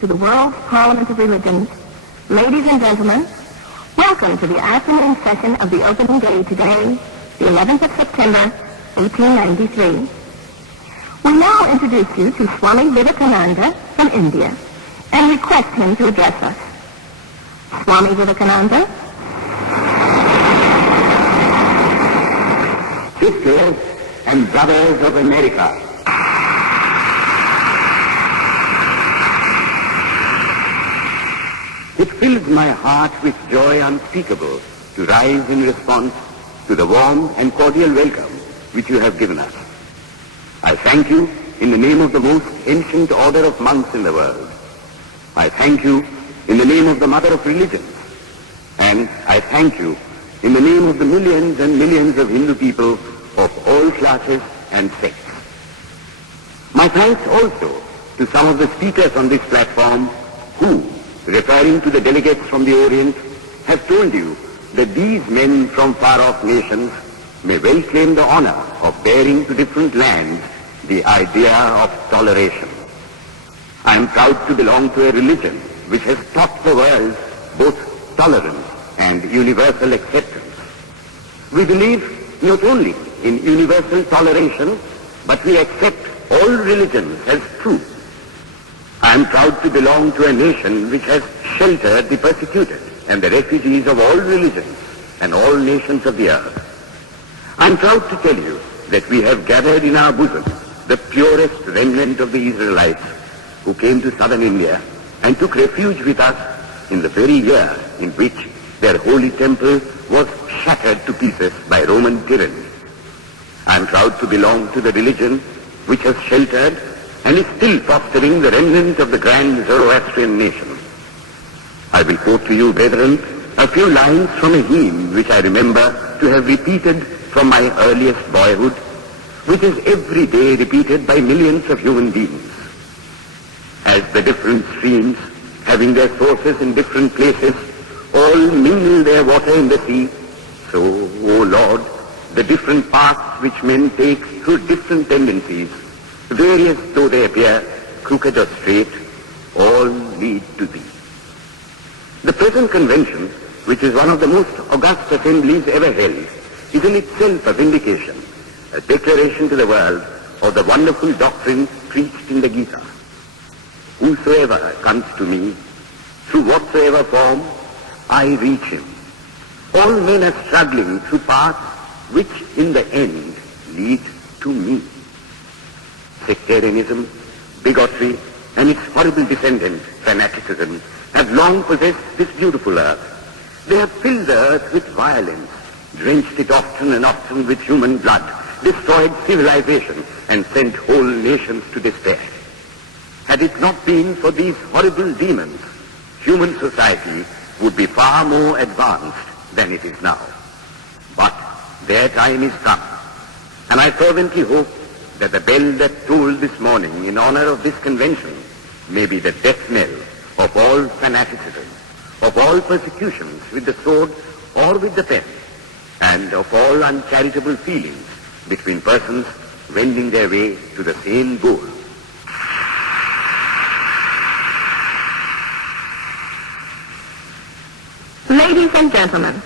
to the World Parliament of Religions. Ladies and gentlemen, welcome to the afternoon session of the opening day today, the 11th of September, 1893. We now introduce you to Swami Vivekananda from India and request him to address us. Swami Vivekananda. Sisters and brothers of America, it fills my heart with joy unspeakable to rise in response to the warm and cordial welcome which you have given us. I thank you in the name of the most ancient order of monks in the world. I thank you in the name of the mother of religions. And I thank you in the name of the millions and millions of Hindu people of all classes and sects. My thanks also to some of the speakers on this platform who, referring to the delegates from the Orient, have told you that these men from far-off nations may well claim the honor of bearing to different lands the idea of toleration. I am proud to belong to a religion which has taught the world both tolerance and universal acceptance. We believe not only in universal toleration, but we accept all religions as true. I am proud to belong to a nation which has sheltered the persecuted and the refugees of all religions and all nations of the earth. I am proud to tell you that we have gathered in our bosom the purest remnant of the Israelites who came to southern India and took refuge with us in the very year in which their holy temple was shattered to pieces by Roman tyranny. I am proud to belong to the religion which has sheltered and is still fostering the remnant of the grand Zoroastrian nation. I will quote to you, brethren, a few lines from a hymn which I remember to have repeated from my earliest boyhood, which is every day repeated by millions of human beings. As the different streams, having their sources in different places, all mingle their water in the sea, so, O Lord, the different paths which men take through different tendencies, various though they appear, crooked or straight, all lead to thee. The present convention, which is one of the most august assemblies ever held, is in itself a vindication, a declaration to the world of the wonderful doctrine preached in the Gita. Whosoever comes to me, through whatsoever form, I reach him. All men are struggling through paths which in the end lead to me. Sectarianism, bigotry, and its horrible descendant, fanaticism, have long possessed this beautiful earth. They have filled the earth with violence, drenched it often and often with human blood, destroyed civilization, and sent whole nations to despair. Had it not been for these horrible demons, human society would be far more advanced than it is now. But their time is come, and I fervently hope that the bell that tolled this morning in honor of this convention may be the death knell of all fanaticism, of all persecutions with the sword or with the pen, and of all uncharitable feelings between persons wending their way to the same goal. Ladies and gentlemen,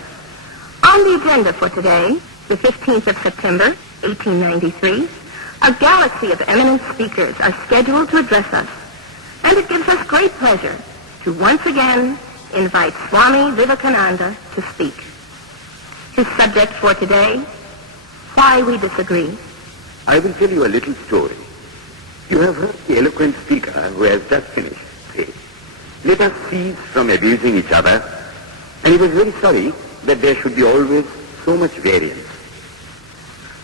on the agenda for today, the 15th of September, 1893, a galaxy of eminent speakers are scheduled to address us, and it gives us great pleasure to once again invite Swami Vivekananda to speak. His subject for today, Why We Disagree. I will tell you a little story. You have heard the eloquent speaker who has just finished say, let us cease from abusing each other, and he was very sorry that there should be always so much variance.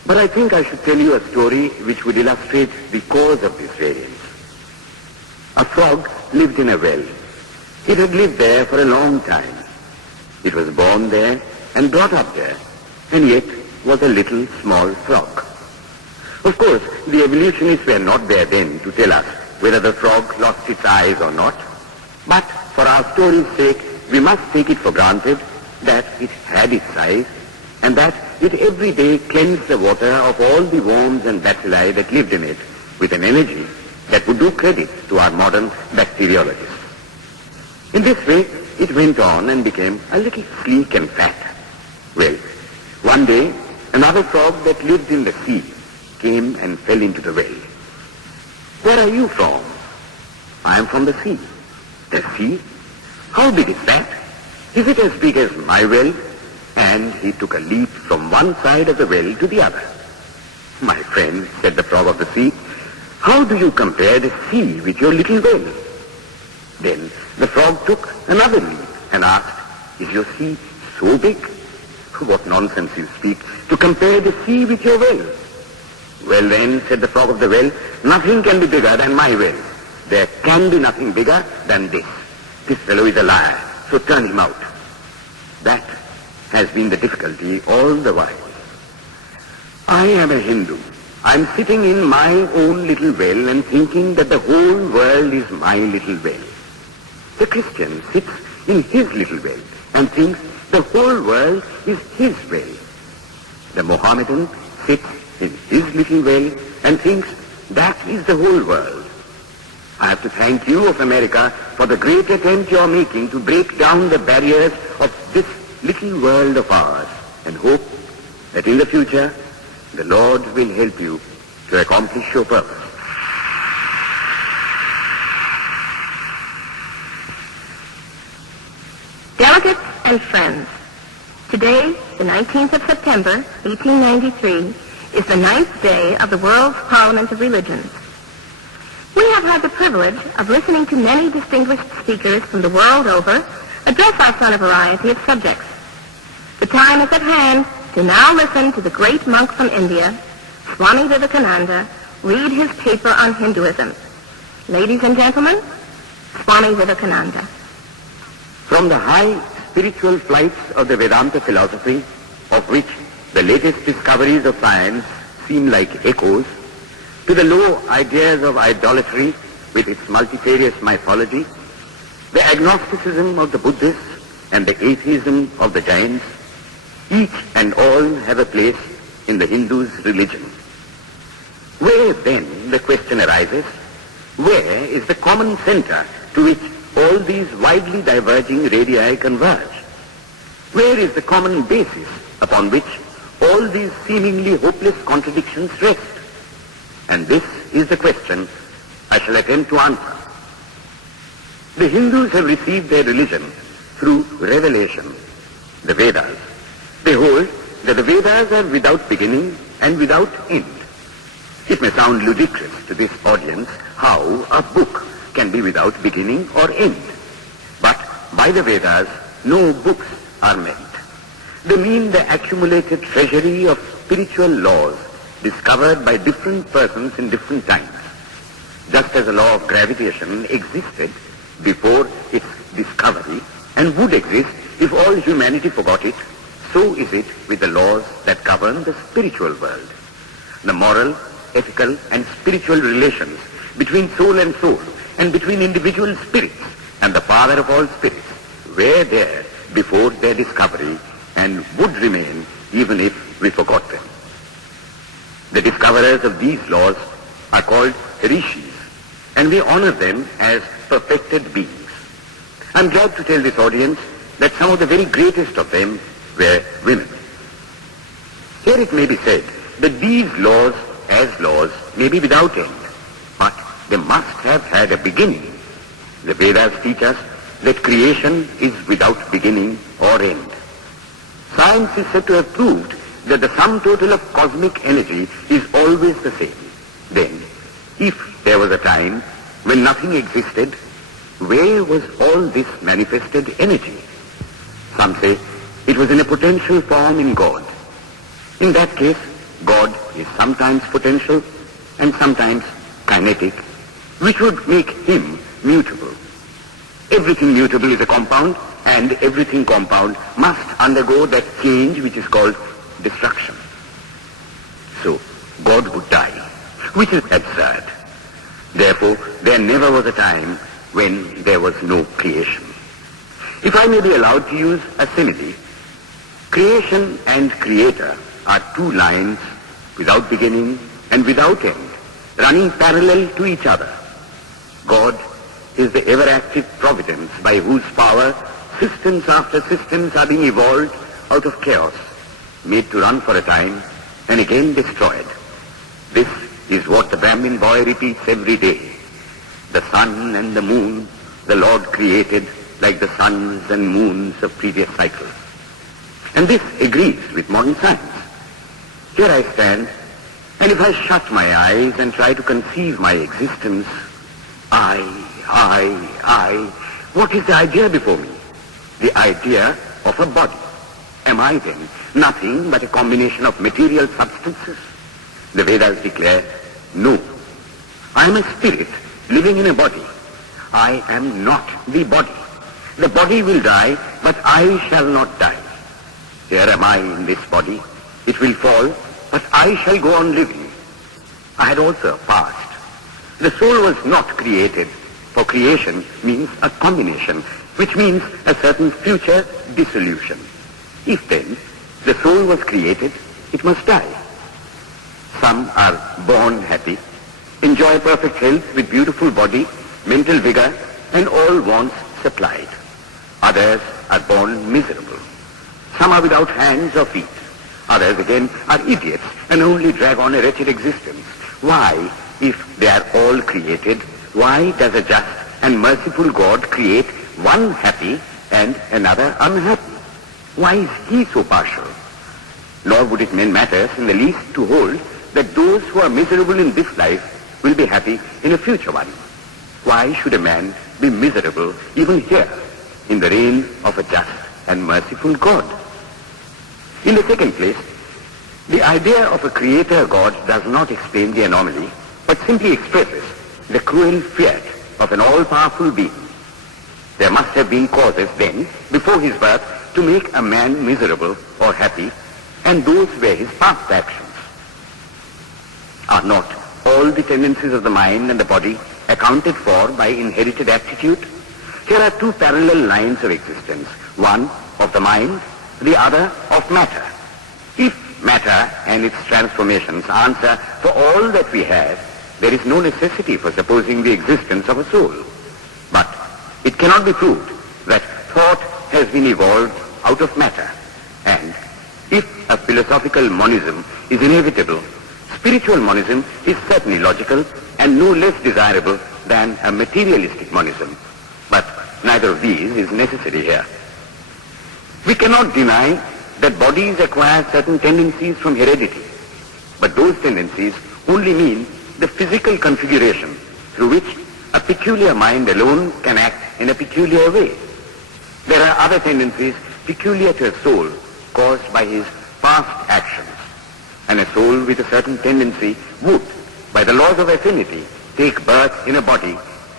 But I think I should tell you a story which would illustrate the cause of this variance. A frog lived in a well. It had lived there for a long time. It was born there and brought up there, and yet was a little small frog. Of course, the evolutionists were not there then to tell us whether the frog lost its eyes or not, but for our story's sake, we must take it for granted that it had its eyes, and that it every day cleansed the water of all the worms and bacilli that lived in it with an energy that would do credit to our modern bacteriologists. In this way, it went on and became a little sleek and fat. Well, one day, another frog that lived in the sea came and fell into the well. Where are you from? I am from the sea. The sea? How big is that? Is it as big as my well? And he took a leap from one side of the well to the other. My friend, said the frog of the sea, how do you compare the sea with your little well? Then the frog took another leap and asked, is your sea so big? What nonsense you speak, to compare the sea with your well. Well then, said the frog of the well, nothing can be bigger than my well. There can be nothing bigger than this. This fellow is a liar, so turn him out. That has been the difficulty all the while. I am a Hindu. I am sitting in my own little well and thinking that the whole world is my little well. The Christian sits in his little well and thinks the whole world is his well. The Mohammedan sits in his little well and thinks that is the whole world. I have to thank you of America for the great attempt you are making to break down the barriers of this little world of ours, and hope that in the future the Lord will help you to accomplish your purpose. Delegates and friends, today, the 19th of September, 1893, is the 9th day of the World's Parliament of Religions. We have had the privilege of listening to many distinguished speakers from the world over address us on a variety of subjects. The time is at hand to now listen to the great monk from India, Swami Vivekananda, read his paper on Hinduism. Ladies and gentlemen, Swami Vivekananda. From the high spiritual flights of the Vedanta philosophy, of which the latest discoveries of science seem like echoes, to the low ideas of idolatry with its multifarious mythology, the agnosticism of the Buddhists and the atheism of the Jains, each and all have a place in the Hindu's religion. Where then, the question arises, where is the common center to which all these widely diverging radii converge? Where is the common basis upon which all these seemingly hopeless contradictions rest? And this is the question I shall attempt to answer. The Hindus have received their religion through revelation, the Vedas. They hold that the Vedas are without beginning and without end. It may sound ludicrous to this audience how a book can be without beginning or end. But by the Vedas, no books are meant. They mean the accumulated treasury of spiritual laws discovered by different persons in different times. Just as the law of gravitation existed before its discovery and would exist if all humanity forgot it, so is it with the laws that govern the spiritual world. The moral, ethical, and spiritual relations between soul and soul and between individual spirits and the Father of all spirits were there before their discovery and would remain even if we forgot them. The discoverers of these laws are called rishis, and we honor them as perfected beings. I'm glad to tell this audience that some of the very greatest of them were women. Here it may be said that these laws, as laws, may be without end, but they must have had a beginning. The Vedas teach us that creation is without beginning or end. Science is said to have proved that the sum total of cosmic energy is always the same. Then, if there was a time when nothing existed, where was all this manifested energy? Some say it was in a potential form in God. In that case, God is sometimes potential and sometimes kinetic, which would make him mutable. Everything mutable is a compound, and everything compound must undergo that change which is called destruction. So, God would die, which is absurd. Therefore, there never was a time when there was no creation. If I may be allowed to use a simile, creation and creator are two lines without beginning and without end, running parallel to each other. God is the ever-active providence by whose power systems after systems are being evolved out of chaos, made to run for a time, and again destroyed. This is what the Brahmin boy repeats every day. The sun and the moon the Lord created like the suns and moons of previous cycles. And this agrees with modern science. Here I stand, and if I shut my eyes and try to conceive my existence, I, what is the idea before me? The idea of a body. Am I then nothing but a combination of material substances? The Vedas declare, no. I am a spirit living in a body. I am not the body. The body will die, but I shall not die. Here am I in this body. It will fall, but I shall go on living. I had also a past. The soul was not created, for creation means a combination, which means a certain future dissolution. If then the soul was created, it must die. Some are born happy, enjoy perfect health with beautiful body, mental vigor, and all wants supplied. Others are born miserable. Some are without hands or feet. Others again are idiots and only drag on a wretched existence. Why, if they are all created, why does a just and merciful God create one happy and another unhappy? Why is he so partial? Nor would it matter in the least to hold that those who are miserable in this life will be happy in a future one. Why should a man be miserable even here in the reign of a just and merciful God? In the second place, the idea of a creator God does not explain the anomaly, but simply expresses the cruel fiat of an all-powerful being. There must have been causes then, before his birth, to make a man miserable or happy, and those were his past actions. Are not all the tendencies of the mind and the body accounted for by inherited aptitude? Here are two parallel lines of existence, one of the mind, the other of matter. If matter and its transformations answer for all that we have, there is no necessity for supposing the existence of a soul. But it cannot be proved that thought has been evolved out of matter. And if a philosophical monism is inevitable, spiritual monism is certainly logical and no less desirable than a materialistic monism. But neither of these is necessary here. We cannot deny that bodies acquire certain tendencies from heredity, but those tendencies only mean the physical configuration through which a peculiar mind alone can act in a peculiar way. There are other tendencies peculiar to a soul caused by his past actions, and a soul with a certain tendency would, by the laws of affinity, take birth in a body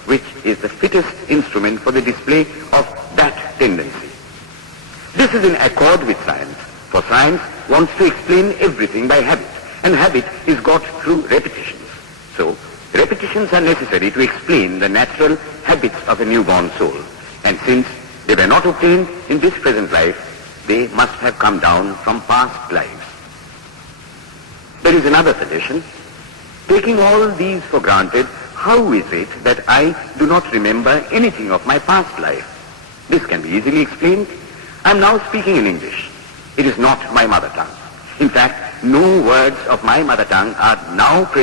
which is the fittest instrument for the display of that tendency. This is in accord with science, for science wants to explain everything by habit, and habit is got through repetitions. So, repetitions are necessary to explain the natural habits of a newborn soul, and since they were not obtained in this present life, they must have come down from past lives. There is another suggestion. Taking all these for granted, how is it that I do not remember anything of my past life? This can be easily explained. I am now speaking in English. It is not my mother tongue. In fact, no words of my mother tongue are now present